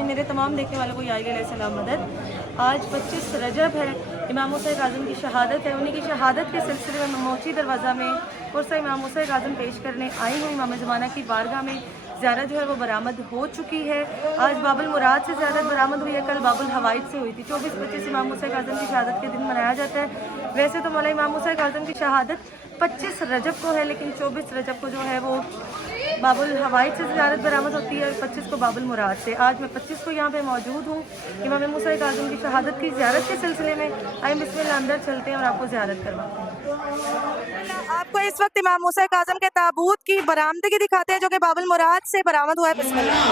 मेरे तमाम देखने वालों को सलाम मदद। आज 25 रजब है, इमाम हुसैन आज़म की शहादत है। उन्हीं की शहादत के सिलसिले में मोची दरवाज़ा में पुरसा इमाम हुसैन आज़म पेश करने आई हूँ। इमाम ज़माना की बारगाह में ज़ियारत जो है वो बरामद हो चुकी है। आज बाबुल मुराद से ज़ियारत बरामद हुई है, कल बाबुल हवाइज से हुई थी। 24-25 इमाम हुसैन आज़म की शहादत के दिन मनाया जाता है। वैसे तो मौला इमाम हुसैन आज़म की शहादत 25 रजब को है, लेकिन 24 रजब को जो है वो बाबुल हवाइज से ज़ियारत बरामद होती है, 25 को बाबुल मुराद से। आज मैं 25 को यहाँ पे मौजूद हूँ इमाम हुसैन आज़म की शहादत की ज़ियारत के सिलसिले में। आइए बिस्मिल्लाह अंदर चलते हैं और आपको ज़ियारत करवाते हैं। आपको इस वक्त इमाम हुसैन आज़म के ताबूत की बरामदगी दिखाते हैं जो कि बाबुल मुराद से बरामद हुआ है। बिस्मिल्लाह।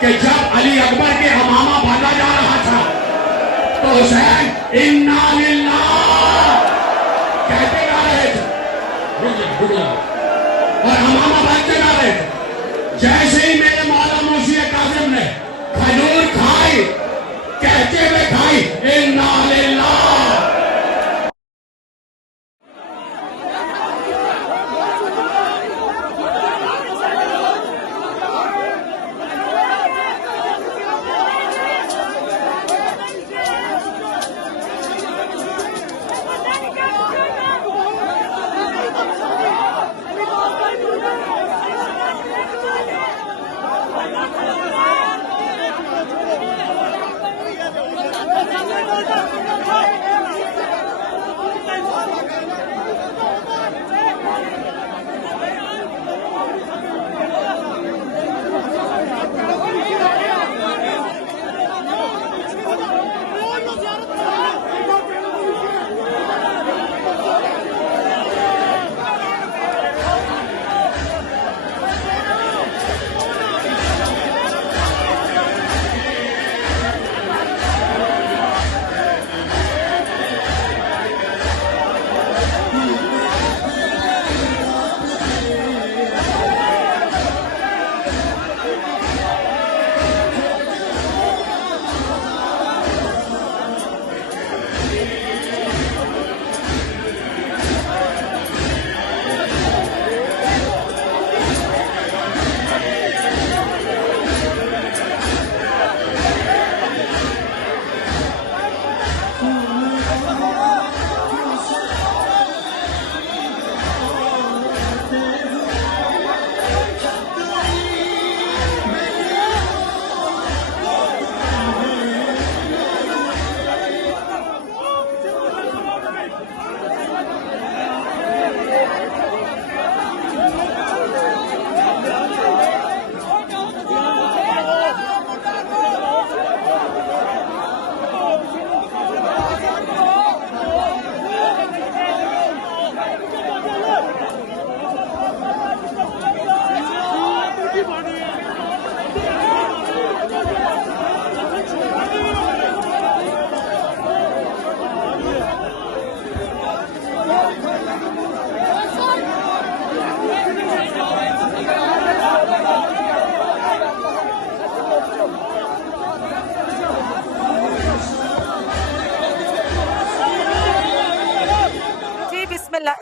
कि जब अली अकबर के हमामा भागा जा रहा था तो हुसैन इन्ना लिल्लाह कहते जा रहे थे और हमामा भागते जा रहे थे। जैसे ही मेरे मौला मुंशी कासिम ने खजूर खाई, कहते हुए खाई इन्ना लिल्लाह।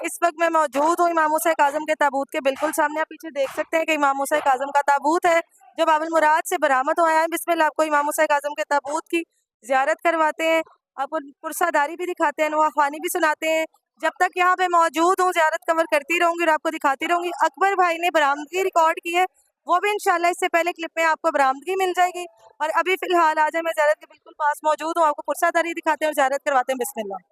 इस वक्त मैं मौजूद हूँ इमाम हुसैन आज़म के ताबूत के बिल्कुल सामने। आप पीछे देख सकते हैं कि इमाम हुसैन आज़म का ताबूत है जो बाबुल मुराद से बरामद हुआ है। बिस्मिल्लाह, आपको इमाम हुसैन आज़म के ताबूत की ज़ियारत करवाते हैं, आपको पुरसादारी भी दिखाते हैं, नुआ ख़वानी भी सुनाते हैं। जब तक यहाँ पे मौजूद हूँ ज़ियारत कवर करती रहूँगी और आपको दिखाती रहूँगी। अकबर भाई ने बरामदगी रिकॉर्ड की है, वो भी इंशाल्लाह इससे पहले क्लिप में आपको बरामदगी मिल जाएगी। और अभी फ़िलहाल आज मैं ज़ियारत के बिल्कुल पास मौजूद हूँ, आपको पुरसादारी दिखाते हैं और ज़ियारत करवाते हैं। बिस्मिल्लाह।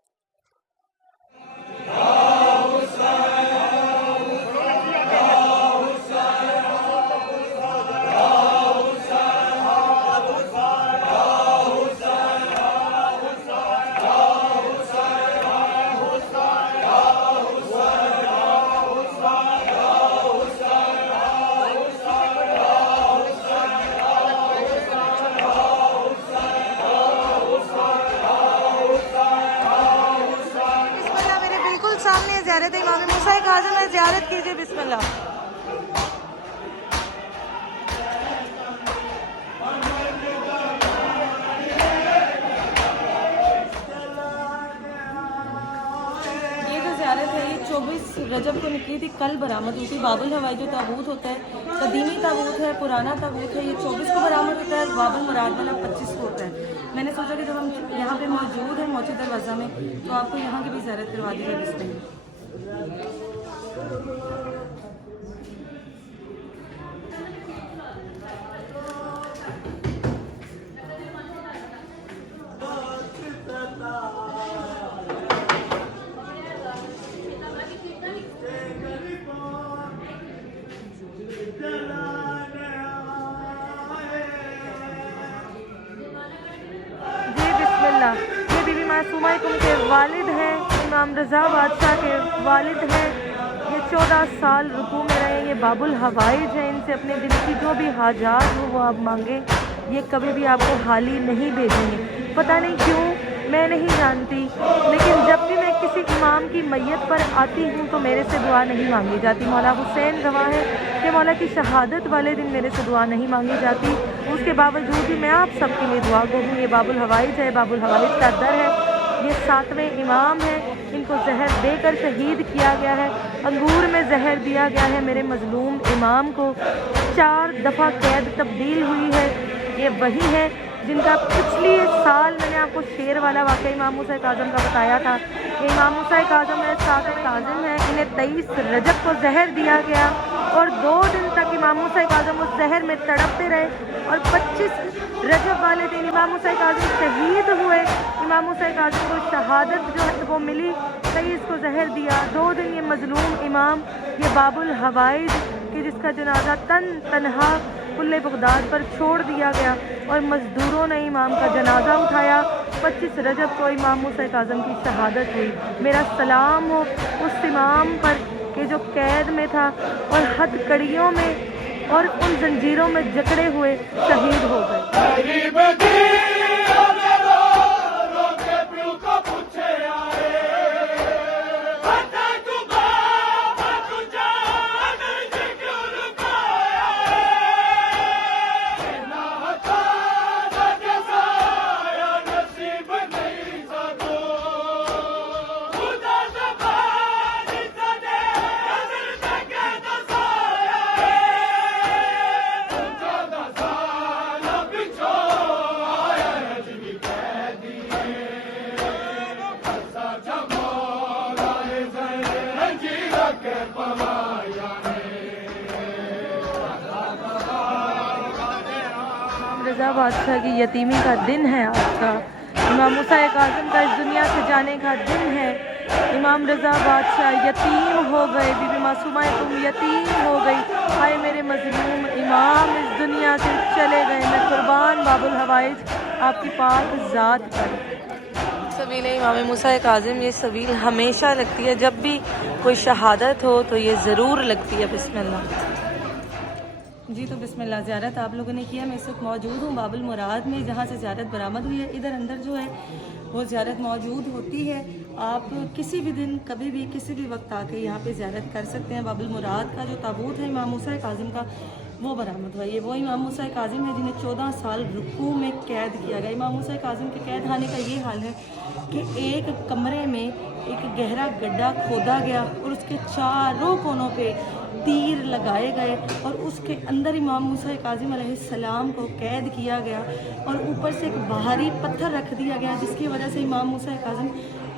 ज़ियारत इमाम हुसैन आज़म है, ज़ियारत कीजिए। बिस्मिल्लाह। ये जो ज़ियारत है ये 24 रजब को निकली थी, कल बरामद हुई थी। बाबुल हवाई जो ताबूत होता है, कदीमी ताबूत है, पुराना ताबूत है, ये 24 को बरामद होता है। बाबुल मुराद वाला 25 को होता है। मैंने सोचा कि जब हम यहाँ पे मौजूद हैं मोची दरवाज़ा में, तो आपको यहाँ की भी ज़ियारत करवा दी जाए। बिस्मिल्लाह। ये बीबी मासूमा के वालिद हैं, इमाम रज़ा बादशाह के वालिद हैं। ये 14 साल रुकू में रहे। ये बाबुल हवाइज हैं। इनसे अपने दिल की जो भी हाजात हो वो आप मांगे, ये कभी भी आपको खाली नहीं भेजेंगे। पता नहीं क्यों, मैं नहीं जानती, लेकिन जब भी मैं किसी इमाम की मैयत पर आती हूँ तो मेरे से दुआ नहीं मांगी जाती। मौला हुसैन गवाह है कि मौला की शहादत वाले दिन मेरे से दुआ नहीं मांगी जाती। उसके बावजूद भी मैं आप सबके लिए दुआ गो हूँ। ये बाबुल हवाइज है, बाबुल हवाइज का दर है। ये 7वें इमाम हैं। इनको जहर देकर शहीद किया गया है। अंगूर में जहर दिया गया है। मेरे मजलूम इमाम को 4 दफ़ा कैद तब्दील हुई है। ये वही है जिनका पिछले साल मैंने आपको शेर वाला वाक़या इमाम मूसा काज़िम का बताया था। इमाम मूसा काज़िम है, साबिक़ काज़िम है। इन्हें 23 रजब को जहर दिया गया और 2 दिन तक इमाम मूसा काज़िम उस जहर में तड़पते रहे और 25 रजब वाले दिन इमाम मूसा काज़िम शहीद हुए। इमाम मूसा काज़िम को शहादत जो है वो मिली। 23 को जहर दिया। 2 दिन ये मजलूम इमाम, ये बाबुल हवाइज कि जिसका जनाजा तन्हा कुल्ले बगदाद पर छोड़ दिया गया और मज़दूरों ने इमाम का जनाजा उठाया। 25 रजब को इमाम मूसा काज़िम की शहादत हुई। मेरा सलाम हो उस इमाम पर कि जो कैद में था और हथकड़ियों में और उन जंजीरों में जकड़े हुए शहीद हो गए। रज़ा बादशाह की यतीमी का दिन है आज का। इमाम मूसा काज़िम का इस दुनिया से जाने का दिन है। इमाम रज़ा बादशाह यतीम हो गए। बीबी मासूमा तुम यतीम हो गई। हाय मेरे मजलूम इमाम इस दुनिया से चले गए। मैं कुर्बान बाबुल हवाइज आपकी पाक ज़ात पर। सबील इमाम मूसा काज़िम, ये सबील हमेशा लगती है जब भी कोई शहादत हो तो ये ज़रूर लगती है। बिस्मिल्लाह जी। तो बिस्मिल्लाह ज़ियारत आप लोगों ने किया। मैं इस वक्त मौजूद हूँ बाबुल मुराद में, जहाँ से ज़ियारत बरामद हुई है। इधर अंदर जो है वो ज़ियारत मौजूद होती है। आप किसी भी दिन कभी भी किसी भी वक्त आके यहाँ पे ज़ियारत कर सकते हैं। बाबुल मुराद का जो ताबूत है इमाम मूसा काज़िम का, वो बरामद हुआ। ये वो इमाम मूसा काज़िम है जिन्हें 14 साल रुकू में कैद किया गया। इमाम मूसा काज़िम के कैद खाने का ये हाल है कि एक कमरे में एक गहरा गड्ढा खोदा गया और उसके चारों कोनों पे तीर लगाए गए और उसके अंदर इमाम मूसा काज़िम अलैहिस्सलाम को कैद किया गया और ऊपर से एक भारी पत्थर रख दिया गया, जिसकी वजह से इमाम मूसा काज़िम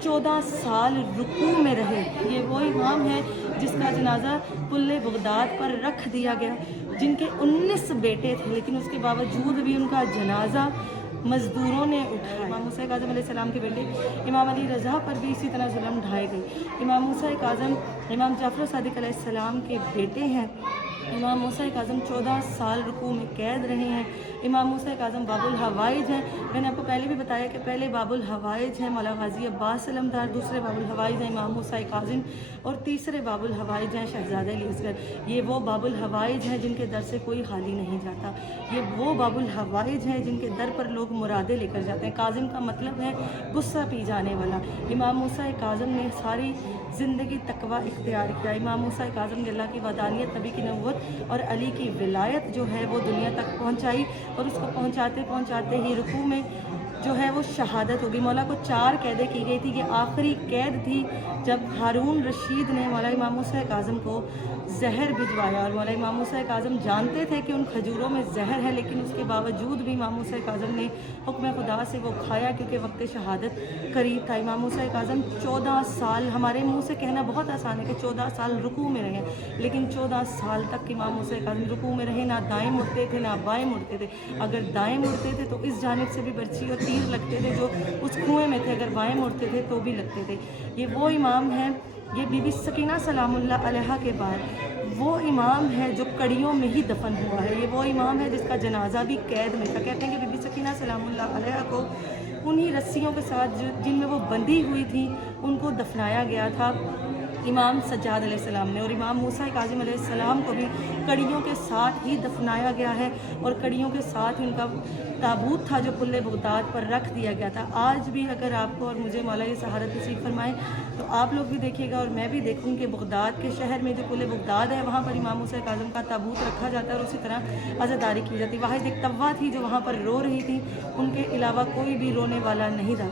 14 साल रुकू में रहे। ये वो इमाम है जिसका जनाजा कुल्ले बगदाद पर रख दिया गया, जिनके 19 बेटे थे, लेकिन उसके बावजूद भी उनका जनाजा मज़दूरों ने उठाया। इमाम मूसा काज़िम अलैहिस्सलाम के बेटे इमाम अली रज़ा पर भी इसी तरह जुल्म ढाए गए। इमाम मूसा काज़िम इमाम जाफ़र सादिक़ अलैहिस्सलाम के बेटे हैं। इमाम मूसा काज़िम 14 साल रुकू में कैद रहे हैं। इमाम मूसा काज़िम बाबुल हवाइज हैं। मैंने आपको पहले भी बताया कि पहले बाबुल हवाइज हैं मौला गाजी अब्बास अलमदार, दूसरे बाबुल हवाइज हैं इमाम मूसा काज़िम और तीसरे बाबुल हवाइज हैं शहज़ादा अली असगर। ये वो बाबुल हवाइज हैं जिनके दर से कोई खाली नहीं जाता। ये वो बाबुल हवाइज हैं जिनके दर पर लोग मुरादे लेकर जाते हैं। काज़िम का मतलब है गुस्सा पी जाने वाला। इमाम मूसा काज़िम ने सारी ज़िंदगी तकवा इख्तियार किया। इमाम मूसा काज़िम ने अल्लाह की वदानियत, नबी की नबूवत और अली की विलायत जो है वो दुनिया तक पहुंचाई और उसको पहुंचाते पहुंचाते ही रुकू में جو ہے وہ شہادت ہوگی. مولا کو 4 قیدیں کی گئی تھی. یہ آخری قید تھی جب ہارون رشید نے مولا امام موسیٰ کاظم کو زہر بھجوایا, اور مولا امام موسیٰ کاظم جانتے تھے کہ ان کھجوروں میں زہر ہے, لیکن اس کے باوجود بھی امام موسیٰ کاظم نے حکم خدا سے وہ کھایا کیونکہ وقت شہادت قریب تھا. امام موسیٰ کاظم 14 سال, ہمارے منہ سے کہنا بہت آسان ہے کہ 14 سال رکوع میں رہے, لیکن 14 سال تک امام موسیٰ کاظم رکوع میں رہے. نہ دائیں مڑتے تھے نہ بائیں مڑتے تھے. اگر دائیں مڑتے تھے تو اس جانب سے بھی برچھی اور تیر لگتے تھے جو اس کنویں میں تھے, اگر بائیں مڑتے تھے تو بھی لگتے تھے. یہ وہ امام ہیں, یہ بی بی سکینہ سلام اللہ علیہا کے بعد وہ امام ہے جو کڑیوں میں ہی دفن ہوا ہے. یہ وہ امام ہے جس کا جنازہ بھی قید میں تھا. کہتے ہیں کہ بی بی سکینہ سلام اللہ علیہا کو انہی رسیوں کے ساتھ جن میں وہ بندھی ہوئی تھی ان کو دفنایا گیا تھا امام سجاد علیہ السلام نے, اور امام موسیٰ کاظم علیہ السلام کو بھی کڑیوں کے ساتھ ہی دفنایا گیا ہے, اور کڑیوں کے ساتھ ان کا تابوت تھا جو پل بغداد پر رکھ دیا گیا تھا. آج بھی اگر آپ کو اور مجھے مولا یہ سہارت نصیب فرمائے تو آپ لوگ بھی دیکھیے گا اور میں بھی دیکھوں کہ بغداد کے شہر میں جو پل بغداد ہے وہاں پر امام موسیٰ کاظم کا تابوت رکھا جاتا ہے, اور اسی طرح عزاداری کی جاتی. واحد ایک طوا تھی جو وہاں پر رو رہی تھی, ان کے علاوہ کوئی بھی رونے والا نہیں تھا.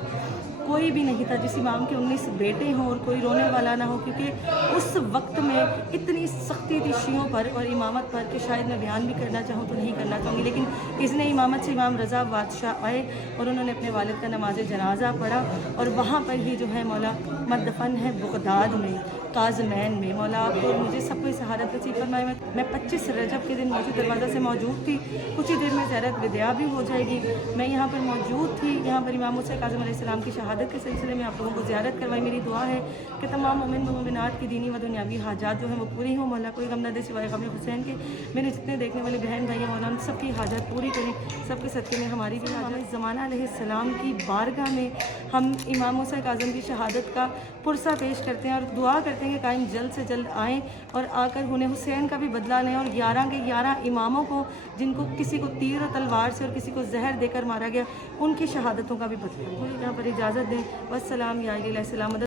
کوئی بھی نہیں تھا جس امام کے 19 بیٹے ہوں اور کوئی رونے والا نہ ہو, کیونکہ اس وقت میں اتنی سختی تھی شیعوں پر اور امامت پر کہ شاید میں بیان بھی کرنا چاہوں تو نہیں کرنا چاہوں گی. لیکن اس نے امامت سے امام رضا بادشاہ آئے اور انہوں نے اپنے والد کا نماز جنازہ پڑھا, اور وہاں پر ہی جو ہے مولا مدفن ہے بغداد میں کاظمین میں. مولا آپ کو مجھے سب کو سہارت نصیب فرمائے. میں 25 رجب کے دن موجود دروازہ سے موجود تھی. کچھ ہی دیر میں زیارت وداع بھی ہو جائے گی. میں یہاں پر موجود تھی. یہاں پر امام موسیٰ کاظم علیہ السلام کی شہادت کے سلسلے میں آپ لوگوں کو زیارت کروائی. میری دعا ہے کہ تمام مومن و مومنات کی دینی و دنیاوی حاجات جو ہیں وہ پوری ہوں. مولا کوئی غم نہ دے سوائے غم حسین کے. میرے جتنے دیکھنے والے بہن بھائی ہیں مولا ہم سب کی حاجات پوری کریں. سب کے صدقے میں ہماری بھی حاجت. زمانہ علیہ السلام کی بارگاہ میں ہم امام موسیٰ کاظم کی شہادت کا پرسہ پیش کرتے ہیں اور دعا کرتے ہیں کہ قائم جلد سے جلد آئیں اور آ کر انہیں حسین کا بھی بدلہ لیں, اور 11 کے 11 اماموں کو جن کو کسی کو تیر و تلوار سے اور کسی کو زہر دے کر مارا گیا ان کی شہادتوں کا بھی بدلہ. یہاں پر اجازت دیں. والسلام یا علیہ السلام.